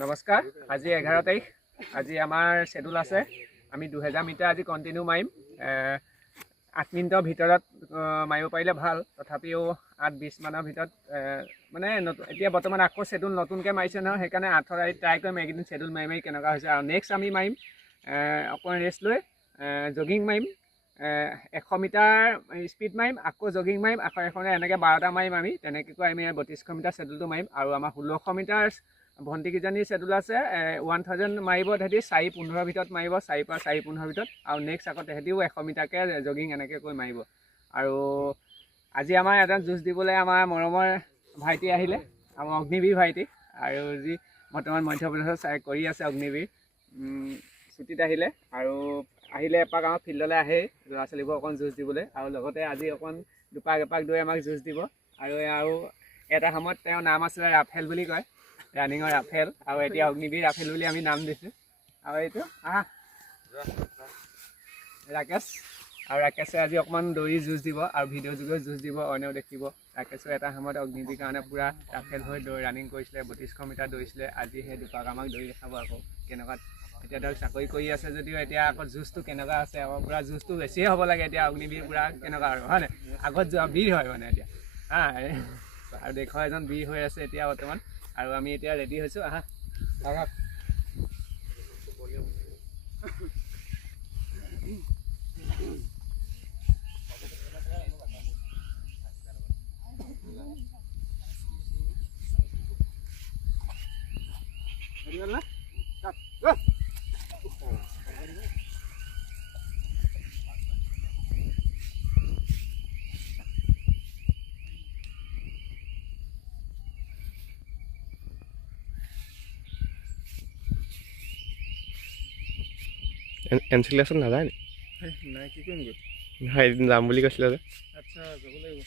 নমস্কাৰ, আজি 11 তাৰিখ। আজি আমাৰ শেডুল আছে, আমি 2000 মিটাৰ আজি কণ্টিনিউ মাৰিম। 8 মিনিটৰ ভিতৰত মাৰিব পাৰিলে ভাল, তথাপিও 8:20 মানৰ ভিতৰত মানে এতিয়া বৰ্তমান আকৌ শেডুল নতুনকৈ মাৰিছে নহয়, সেইকাৰণে 8 ট্ৰাই কৰিম। এইকেইদিন শেডুল মাৰি মাৰি কেনেকুৱা হৈছে। আৰু নেক্সট আমি মাৰিম অকণমান ৰেষ্ট লৈ জগিং মাৰিম, 100 মিটাৰ স্পীড মাৰিম, আকৌ জগিং মাৰিম, আকৌ এখনে এনেকৈ 12টা মাৰিম। আমি তেনেকৈ আমি 3200 মিটাৰ শেডুলটো মাৰিম। আৰু আমাৰ 1600 মিটাৰ ভণ্টিকেইজনীৰ শেডুল আছে, 1000 মাৰিব তেহেঁতি 4:15 ভিতৰত মাৰিব, 4 পৰা 4:15 ভিতৰত। আৰু নেক্সট আকৌ তেহেঁতিও 100 মিটাৰকৈ জগিং এনেকৈ কৰি মাৰিব। আৰু আজি আমাৰ এটা যুঁজ দিবলৈ আমাৰ মৰমৰ ভাইটি আহিলে, আমাৰ অগ্নিবীৰ ভাইটি, আৰু যি বৰ্তমান মধ্যপ্ৰদেশত কৰি আছে অগ্নিবীৰ, ছুটীত আহিলে। আৰু আহিলে এপাক আমাৰ ফিল্ডলৈ আহেই ল'ৰা ছোৱালীবোৰ অকণ যুঁজ দিবলৈ, আৰু লগতে আজি অকণ দুপাক এপাক দৌৰি আমাক যুঁজ দিব। আৰু এটা সময়ত তেওঁৰ নাম আছিলে ৰাফেল বুলি কয়, ৰানিঙৰ ৰাফেল, আৰু এতিয়া অগ্নিবীৰ ৰাফেল বুলি আমি নাম দিছোঁ। আৰু এইটো ৰাকেশ, আৰু ৰাকেশে আজি অকণমান দৌৰি যুঁজ দিব আৰু ভিডিঅ' যোগেও যুঁজ দিব, অইনেও দেখিব। ৰাকেশে এটা সময়ত অগ্নিবীৰ কাৰণে পূৰা ৰাফেল হৈ ৰানিং কৰিছিলে, 3200 মিটাৰ দৌৰিছিলে। আজি সেই দুপাক আমাক দৌৰি দেখাব আকৌ কেনেকুৱা। এতিয়া ধৰক চাকৰি কৰি আছে যদিও এতিয়া আকৌ যুঁজটো কেনেকুৱা আছে, আকৌ পূৰা যুঁজটো বেছিয়ে হ'ব লাগে এতিয়া। অগ্নিবীৰ পূৰা কেনেকুৱা আৰু হয়নে, আগত যোৱা বীৰ হয় মানে এতিয়া আৰু দেশৰ এজন বীৰ হৈ আছে এতিয়া বৰ্তমান। আৰু আমি এতিয়া ৰেডি হৈছোঁ, এনচিলেশ্যন নাযায় নি? নাই কি কৰিমগৈ, এদিন যাম বুলি কৈছিলে যে। আচ্ছা যাব লাগিব।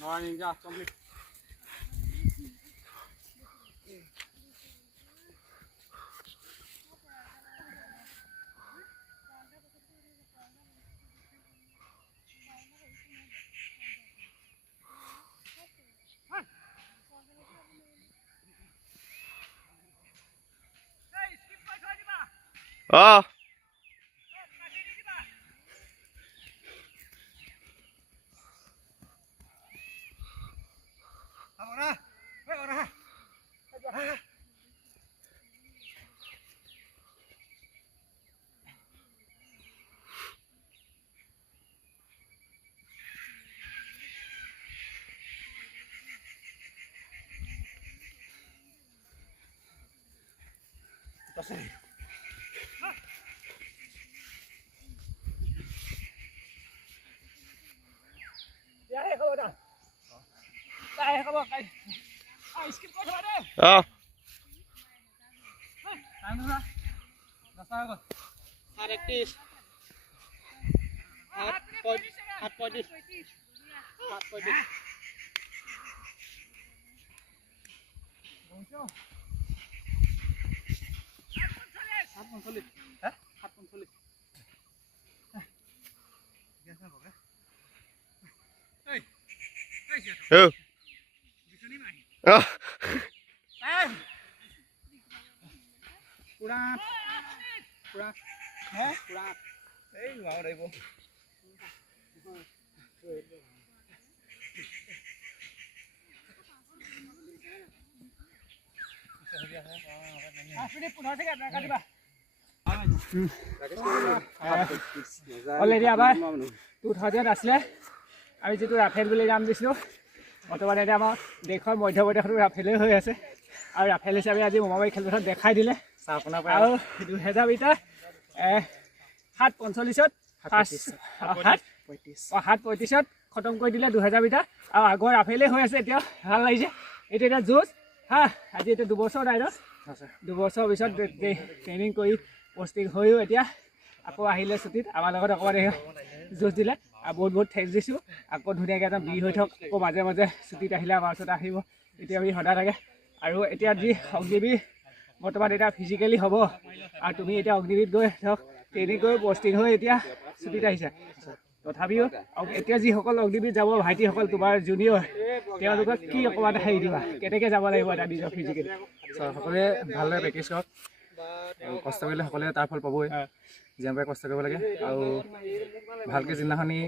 Morning, just complete. অঁ অঁ অলৰেডি আমাৰ 2000 আছিলে আমি যিটো ৰাফেল বুলি নাম দিছিলোঁ বৰ্তমান এতিয়া আমাৰ দেশৰ মধ্যপ্ৰদেশতো ৰাফেলেই হৈ আছে আৰু ৰাফেল হিচাপে আজি মোমাবাৰী খেলপথাৰত দেখাই দিলে আৰু 2000 মিটাৰ 7:45 7:35 খতম কৰি দিলে 2000 মিটাৰ আৰু আগৰ ৰাফেলেই হৈ আছে এতিয়া ভাল লাগিছে এইটো এতিয়া যুঁজ আজি এতিয়া 2 বছৰ নাই ন 2 বছৰৰ পিছত ট্ৰেইনিং কৰি পষ্টিং হৈও এতিয়া আকৌ আহিলে ছুটীত আমাৰ লগত অকণমান যুঁজ দিলে আৰু বহুত থেংকছ দিছোঁ আকৌ ধুনীয়াকৈ একদম বি হৈ থওক আকৌ মাজে মাজে ছুটীত আহিলে আমাৰ ওচৰত আহিব এতিয়া আমি সদায় থাকে আৰু এতিয়া যি অগ্নিবীৰ বৰ্তমান এতিয়া ফিজিকেলি হ'ব আৰু তুমি এতিয়া অগ্নিবীৰত গৈ ধৰক ট্ৰেইনিং কৰি পষ্টিং হৈ এতিয়া ছুটীত আহিছা তথাপিও এতিয়া যিসকল অগ্নিবীৰ যাব ভাইটিসকল তোমাৰ জুনিয়ৰ তেওঁলোকক কি অকণমান হেৰি দিবা কেনেকৈ যাব লাগিব এটা নিজৰ ফিজিকেলি সকলোৱে ভালদৰে প্ৰেক্টিছ কৰক কষ্ট কৰিলে সকলোৱে তাৰ ফল পাবই যিমান পাৰে কষ্ট কৰিব লাগে আৰু ভালকৈ যিদিনাখনি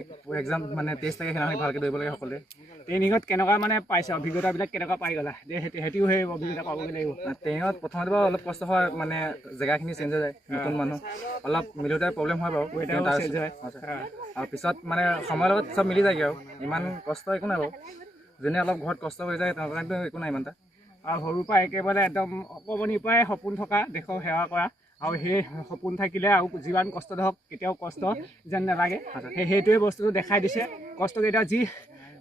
এক্সাম মানে টেষ্ট থাকে সেইদিনাখনি ভালকৈ দৌৰিব লাগে সকলোৱে ট্ৰেইনিঙত কেনেকুৱা মানে পাইছা অভিজ্ঞতাবিলাক কেনেকুৱা পাই গ'লা যে সিহঁতিও সেই অভিজ্ঞতা পাবগৈ লাগিব ট্ৰেইনত প্ৰথমতে বাৰু অলপ কষ্ট হয় মানে জেগাখিনি চেঞ্জ হৈ যায় নতুন মানুহ অলপ মিলোতে প্ৰব্লেম হয় বাৰু আৰু পিছত মানে সময়ৰ লগত চব মিলি যায়গৈ আৰু ইমান কষ্ট একো নাই বাৰু যোনে অলপ ঘৰত কষ্ট হৈ যায় তেওঁৰ কাৰণেতো একো নাই ইমান এটা আৰু সৰুৰ পৰা একেবাৰে একদম অকণমানিৰ পৰাই সপোন থকা দেশক সেৱা কৰা আৰু সেই সপোন থাকিলে আৰু যিমান কষ্ট হওক কেতিয়াও কষ্ট যেন নালাগে সেইটোৱে বস্তুটো দেখাই দিছে কষ্ট কেতিয়া যি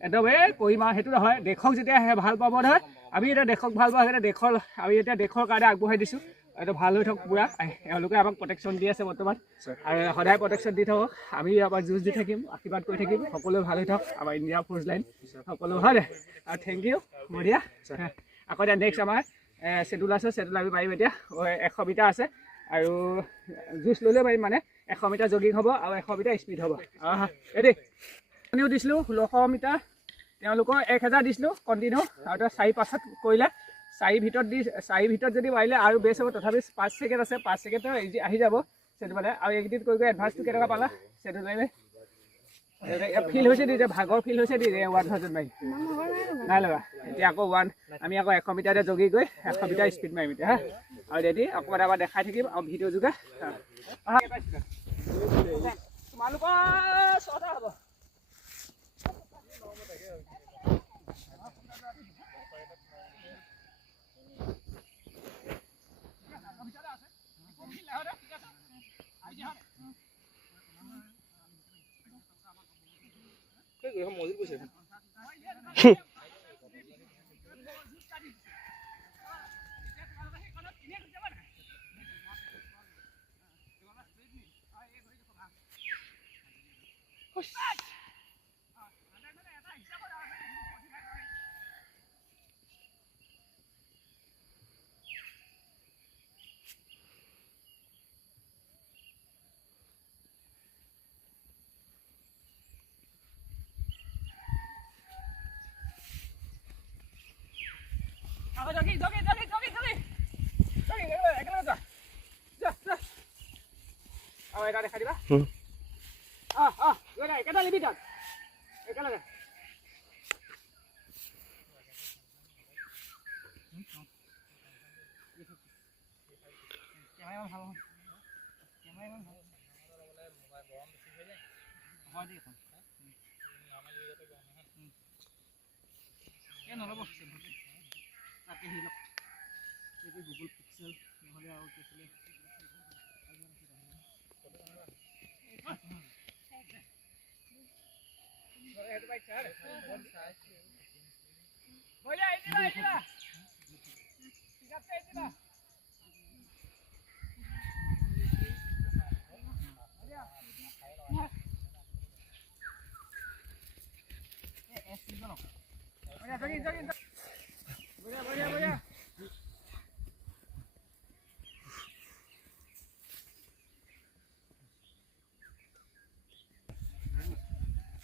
একদম কৰিম আৰু সেইটো নহয় দেশক যেতিয়া ভাল পাব নহয় আমি এতিয়া দেশক ভাল পাওঁ সেইটা দেশৰ আমি এতিয়া দেশৰ কাৰণে আগবঢ়াই দিছোঁ এইটো ভাল হৈ থাকক পূৰা এওঁলোকে আমাক প্ৰটেকশ্যন দি আছে বৰ্তমান আৰু সদায় প্ৰটেকশ্যন দি থাকক আমি আমাৰ যুঁজ দি থাকিম আশীৰ্বাদ কৰি থাকিম সকলোৱে ভাল হৈ থাকক আমাৰ ইণ্ডিয়া ফ'ৰ্চ লাইন সকলো হয় আৰু থেংক ইউ বঢ়িয়া আকৌ এতিয়া নেক্সট আমাৰ চেডুল আছে চেডুল আমি পাৰিম এতিয়া 100 মিটাৰ আছে আৰু যুঁজ ল'লেও পাৰিম মানে 100 মিটাৰ জগিং হ'ব আৰু 100 মিটাৰ স্পীড হ'ব এই আমিও দিছিলোঁ 1600 মিটাৰ তেওঁলোকৰ 1000 দিছিলোঁ কণ্টিনিউ আৰু 4-5 কৰিলে 4 ভিতৰত যদি পাৰিলে আৰু বেষ্ট হ'ব তথাপি 5 ছেকেণ্ড আছে 5 ছেকেণ্ডৰ আহি যাব সেইটো মানে আৰু এইকেইদিন কৰি এডভান্সটো কেনেকুৱা পালা সেইটো ফিল হৈছে দি ভাগৰ ফিল হৈছে দি 1000 মাৰি নাই লগা এতিয়া আকৌ আমি আকৌ 100 মিটাৰতে জগি গৈ 100 মিটাৰ স্পীড মাৰিম এতিয়া আৰু ৰেডি অকণমান এবাৰ দেখাই থাকিম আৰু ভিডিঅ' যোগে তোমালোকৰ 6টা হ'ব এটা দেখা দিবা একেটা লিমিটত একেলগে নল'ব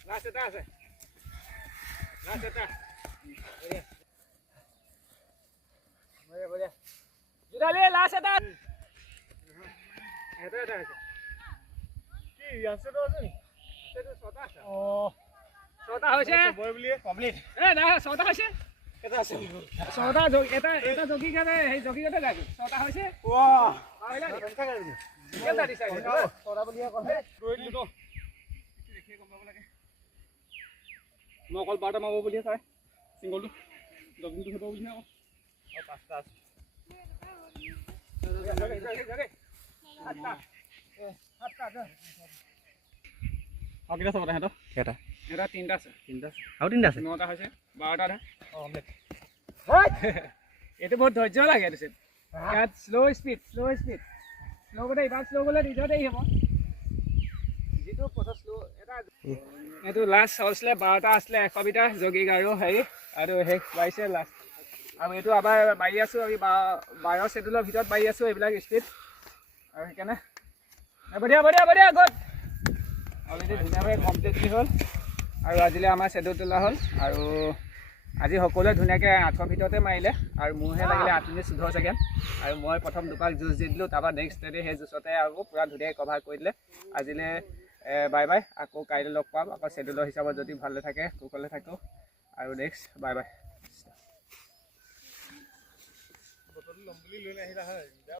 Last এটা আছে last এটা বঢ়িয়া বঢ়িয়া জুদালি last এটা এটা এটা আছে কি আছে তো আছে এটা ছটা আছে ছটা হৈছে বয় বুলি কমপ্লিট না ছটা হৈছে এটা আছে ছটা এটা এটা জগি কাৰণে সেই জগি গতে গাই ছটা হৈছে ওয়া আইলা কেনকা গাই কেনকা দিছা ছটা বুলি কয় ৰৈ দিলো তো দেখিয়ে গম পাব লাগে মই অকল বাৰটা মাৰিব বুলিহে চাই চিংগলটো জগিংটো হ'ব বুলিহে আকৌ পাঁচটা আছে আৰু কেইটা চাব সিহঁতৰ কেইটা এটা তিনিটা আছে আৰু তিনিটা আছে 9টা হৈছে 12টা এইটো বহুত ধৈৰ্য লাগে এইটো ইয়াত শ্ল' স্পীড শ্ল' গ'লে ইমান শ্ল' গ'লে নিজতে হ'ব যিটো পথত শ্ল' এটা এইটো লাষ্ট হৈছিলে 12টা আছিলে 100 মিটাৰ জগিং আৰু হেৰি আৰু শেষ পাইছে লাষ্ট আৰু এইটো আবাৰ মাৰি আছোঁ আমি 12 ছেডুলৰ ভিতৰত মাৰি আছোঁ এইবিলাক স্পীড আৰু সেইকাৰণে বঢ়িয়া বঢ়িয়া বঢ়িয়া গুড অলৰেডি ধুনীয়াকৈ কমপ্লিটলি হ'ল আৰু আজিলৈ আমাৰ ছেডুল তোলা হ'ল আৰু আজি সকলোৱে ধুনীয়াকৈ 8ৰ ভিতৰতে মাৰিলে আৰু মোৰহে লাগিলে 8 মিনিট 14 ছেকেণ্ড আৰু মই প্ৰথম দুপাক জুচ দি দিলোঁ তাৰপৰা নেক্সট ডে সেই জুচতে আকৌ পূৰা ধুনীয়াকৈ কভাৰ কৰি দিলে আজিলৈ বাই বাই আকৌ কাইলৈ লগ পাম আকৌ ছেডুলৰ হিচাপত যদি ভালে থাকে কুশলে থাকোঁ আৰু নেক্সট বাই বাই